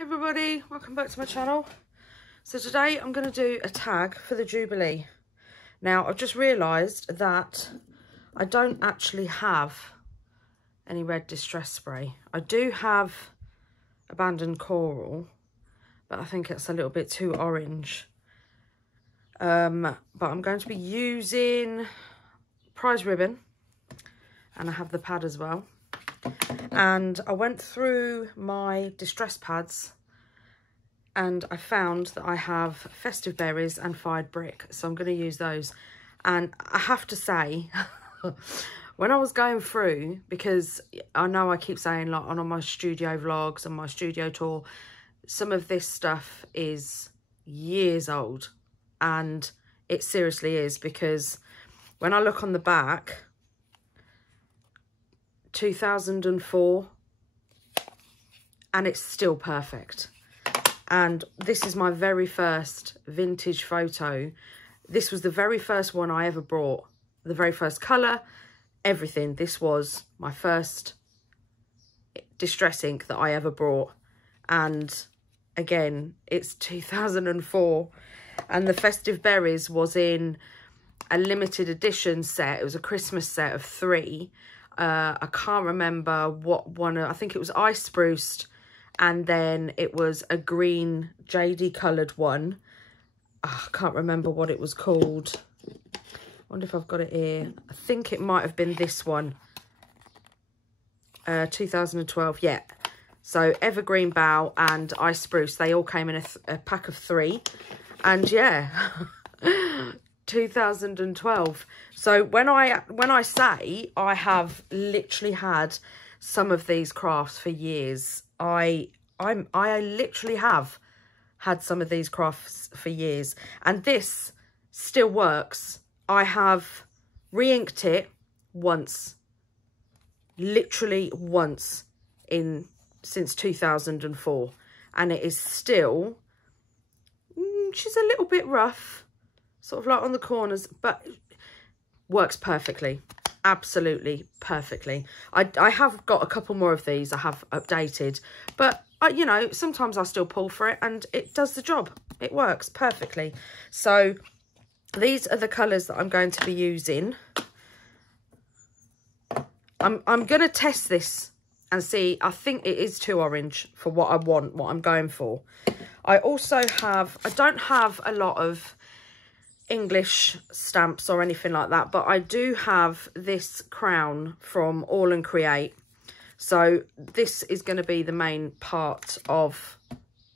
Hey everybody, welcome back to my channel. So today I'm going to do a tag for the Jubilee. Now I've just realised that I don't actually have any red distress spray. I do have abandoned coral, but I think it's a little bit too orange. But I'm going to be using prize ribbon, and I have the pad as well. And I went through my distress pads and I found that I have festive berries and fired brick, so I'm going to use those. And I have to say, when I was going through, because I know I keep saying like on my studio vlogs and my studio tour, some of this stuff is years old, and it seriously is, because when I look on the back, 2004, and it's still perfect. And this is my very first vintage photo. This was the very first one I ever brought, the very first colour, everything. This was my first distress ink that I ever brought, and again, it's 2004, and the festive berries was in a limited edition set. It was a Christmas set of 3. I can't remember what one. I think it was ice spruced, and then it was a green jadey coloured one. Oh, I can't remember what it was called. I wonder if I've got it here. I think it might have been this one. 2012, yeah. So evergreen bough and ice spruce, they all came in a pack of 3, and yeah. 2012. So when I say I have literally had some of these crafts for years, I literally have had some of these crafts for years, and this still works. I have re-inked it once, literally once, since 2004, and it is still, she's a little bit rough, sort of like on the corners, but works perfectly, absolutely perfectly. I have got a couple more of these I have updated, but you know, sometimes I still pull for it and it does the job. It works perfectly. So these are the colours that I'm going to be using. I'm going to test this and see. I think it is too orange for what I want, what I'm going for. I also have, I don't have a lot of English stamps or anything like that, but I do have this crown from Aall Create. So this is going to be the main part of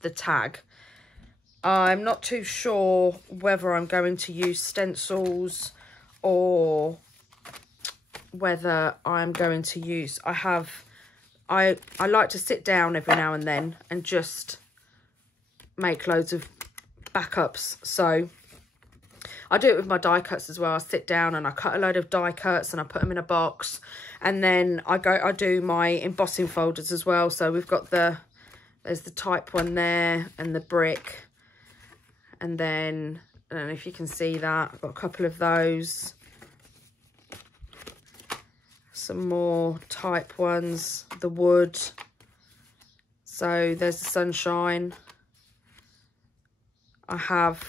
the tag. I'm not too sure whether I'm going to use stencils or whether I'm going to use, I like to sit down every now and then and just make loads of backups. So I do it with my die cuts as well. I sit down and I cut a load of die cuts and I put them in a box, and then I do my embossing folders as well. So we've got there's the type one there and the brick, and then I don't know if you can see that, I've got a couple of those, some more type ones, the wood. So there's the sunshine. I have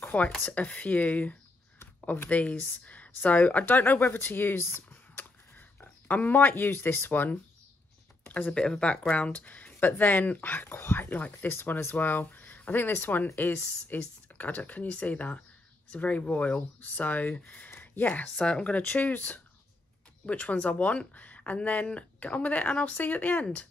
quite a few of these, so I don't know whether to use, I might use this one as a bit of a background, but then I quite like this one as well. I think this one is can you see that? It's very royal. So yeah, so I'm going to choose which ones I want and then get on with it, and I'll see you at the end.